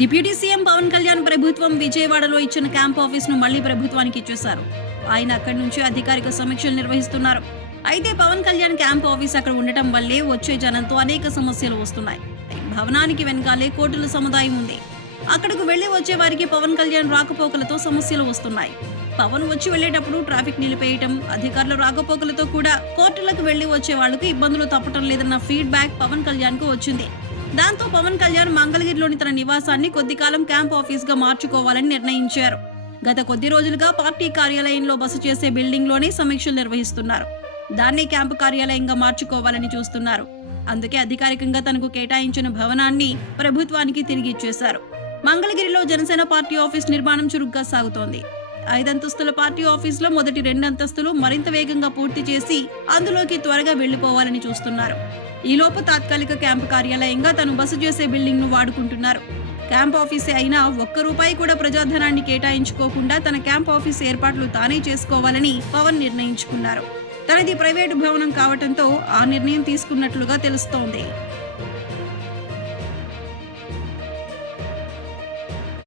Deputy CM Pawan Kalyan ప్రభుత్వం విజయవాడలో ఇచ్చిన క్యాంప్ ఆఫీస్ను మళ్ళీ ప్రభుత్వానికి ఇచ్చేశారు. ఆయన అక్కడి నుంచి అధికారిక సమీక్షలు నిర్వహిస్తున్నారు. అయితే పవన్ కళ్యాణ్ క్యాంప్ ఆఫీస్ అక్కడ ఉండటం వల్లే వచ్చే జనంతో అనేక సమస్యలు వస్తున్నాయి. భవనానికి వెనకాలే కోర్టుల సముదాయం ఉంది. అక్కడకు వెళ్ళి వచ్చే వారికి పవన్ కళ్యాణ్ రాకపోకలతో సమస్యలు వస్తున్నాయి. పవన్ వచ్చి వెళ్ళేటప్పుడు ట్రాఫిక్ నిలిపేయటం అధికారుల రాకపోకలతో కూడా కోర్టులకు వెళ్ళి వచ్చే వాళ్ళకు ఇబ్బందులు తప్పటం లేదన్న ఫీడ్బ్యాక్ పవన్ కళ్యాణ్కు వచ్చింది. దాంతో పవన్ కళ్యాణ్ మంగళగిరిలోని తన నివాసాన్ని కొద్ది కాలం క్యాంప్ ఆఫీస్గా మార్చుకోవాలని నిర్ణయించారు. గత కొద్ది రోజులుగా పార్టీ కార్యాలయంలో బస చేసే బిల్డింగ్లోనే సమీక్షలు నిర్వహిస్తున్నారు. దాన్ని క్యాంపు కార్యాలయంగా మార్చుకోవాలని చూస్తున్నారు. అందుకే అధికారికంగా తనకు కేటాయించిన భవనాన్ని ప్రభుత్వానికి తిరిగి ఇచ్చేశారు. మంగళగిరిలో జనసేన పార్టీ ఆఫీస్ నిర్మాణం చురుగ్గా సాగుతోంది. ఐదంతస్తుల పార్టీ ఆఫీసులో మొదటి రెండు అంతస్తులు మరింత వేగంగా పూర్తి చేసి అందులోకి త్వరగా వెళ్ళిపోవాలని చూస్తున్నారు. ఈలోపు తాత్కాలిక క్యాంపు కార్యాలయంగా తను బస చేసే బిల్డింగ్ను వాడుకుంటున్నారు. క్యాంప్ ఆఫీసే అయినా ఒక్క రూపాయి కూడా ప్రజాధనాన్ని కేటాయించుకోకుండా తన క్యాంప్ ఆఫీస్ ఏర్పాట్లు తానే చేసుకోవాలని పవన్ నిర్ణయించుకున్నారు. తనది ప్రైవేటు భవనం కావడంతో ఆ నిర్ణయం తీసుకున్నట్లుగా తెలుస్తోంది.